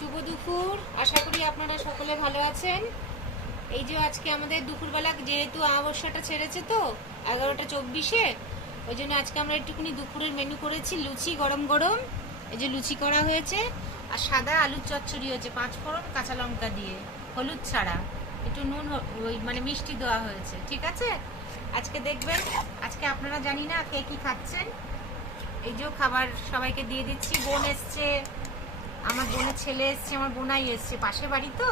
শুভ দুপুর। আশা করি আপনারা সকলে ভালো আছেন। এই যে আজকে আমাদের দুপুরবেলা যেহেতু অমাবস্যাটা ছেড়েছে তো 11:24, ওই জন্য আজকে আমরা একটুখানি দুপুরের মেনু করেছি লুচি গরম গরম। এই যে লুচি করা হয়েছে আর সাদা আলুর চচ্চড়ি হয়েছে 5 ফোড়ন কাঁচা লঙ্কা দিয়ে, হলুদ ছাড়া, একটু নুন ওই মানে মিষ্টি দেওয়া হয়েছে। ঠিক আছে, আজকে দেখবেন। আজকে আপনারা জানি না কে কি খাচ্ছেন। এই যে খাবার সবাইকে দিয়ে দিচ্ছি। বোন এসছে, আমার বোনের ছেলে এসছে, আমার বোনাই এসছে, পাশে বাড়ি তো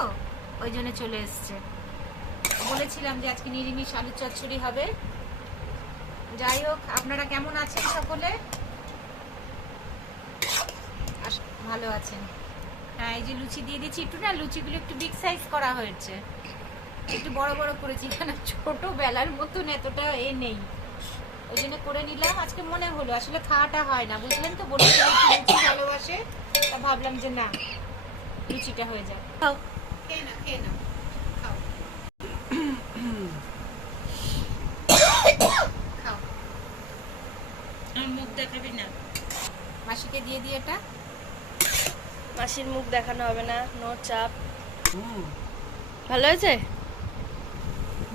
ওই জন্য চলে এসছে। বলেছিলাম যে আজকে নিরামিষ আলুর চচ্চড়ি হবে। যাই হোক, আপনারা কেমন আছেন সকলে? ভালো আছেন? হ্যাঁ, এই যে লুচি দিয়ে দিচ্ছি। একটু না লুচিগুলো একটু বিগ সাইজ করা হয়েছে, একটু বড় বড় করেছি, কেন ছোট বেলার মতন এতটা নেই, ওই জন্য করে নিলাম। আজকে মনে হলো আসলে খাওয়াটা হয় না, বুঝলেন তো, বলে লুচি ভালোবাসে, তা ভাবলাম যে না লুচিটা হয়ে যায়। খাও, খেয়ে না, খেয়ে না, খাও খাও। মুখ দেখাবি না, মাসিকে দিয়ে দিয়ে। এটা মাসির মুখ দেখানো হবে না, নো চাপ। ভালো হয়েছে?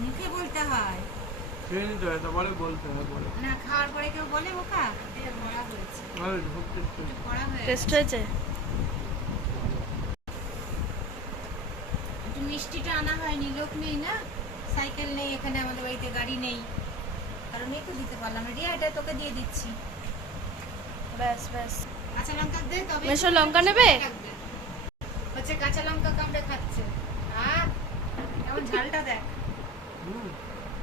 মুখে বলতে হয় না, খাওয়ার পরে কেউ বলে বোকা ভরা হয়েছে, ভরা হয়েছে। টেস্ট হয়েছে? একটু মিষ্টিটা আনা হয়নি, লোক নেই না, সাইকেল নেই এখানে, আমাদের বাড়িতে গাড়ি নেই, কারণ এই তো দিতে পারলাম না। রিয়া, এটা তোকে দিয়ে দিচ্ছি। ব্যাস ব্যাস। কাঁচা লঙ্কা দে, তবে মেশো লঙ্কা নেবে? হচ্ছে কাঁচা লঙ্কা কামড়ে খাচ্ছে। আর এমন ঝালটা দেখ।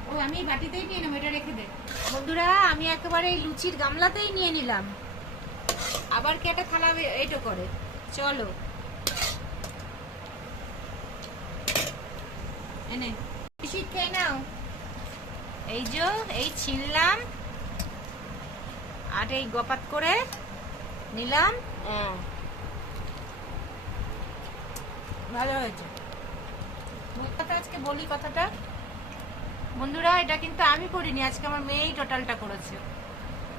ও আমি বাটিতেই নিয়ে নেবো, এটা রেখে দে। বন্ধুরা, আমি একেবারে এই লুচির গামলাতেই নিয়ে নিলাম, আবার কি একটা থালা এইটো করে। চলো এনে বেশি খেয়ে নাও। এই যে এই ছিনলাম আর এই গপাত করে নিলাম। ভালো হয়েছে। কথাটা আজকে বলি, কথাটা বন্ধুরা, এটা কিন্তু আমি করিনি, আজকে আমার মেয়েই টোটালটা করেছে,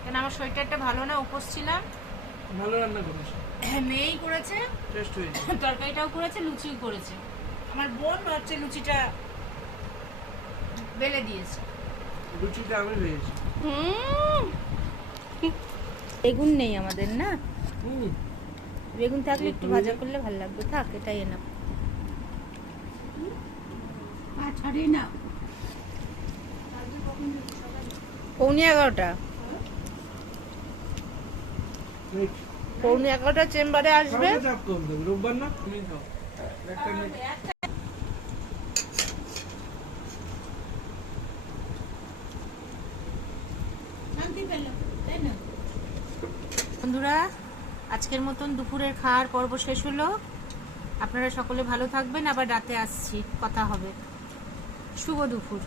কেন আমার শরীরটা ভালো না, উপোস ছিলাম। ভালো রান্না করেছে, হ্যাঁ মেয়েই করেছে, টেস্ট হয়েছে, তরকারিটাও করেছে, লুচিও করেছে। আমার বোন হচ্ছে লুচিটা বেলে দিয়েছে। লুচিটা আমি ভেজেছি। বেগুন নেই আমাদের না, বেগুন থাকলে একটু ভাজা করলে ভালো লাগবে। থাক, এটাই না না। 11:15 11:15 চেম্বারে আসবে। রোববার না, তুমি খাও বন্ধুরা, আজকের মতন দুপুরের খাওয়ার পর্ব শেষ হলো। আপনারা সকলে ভালো থাকবেন, আবার রাতে আসছি, কথা হবে। শুভ দুপুর।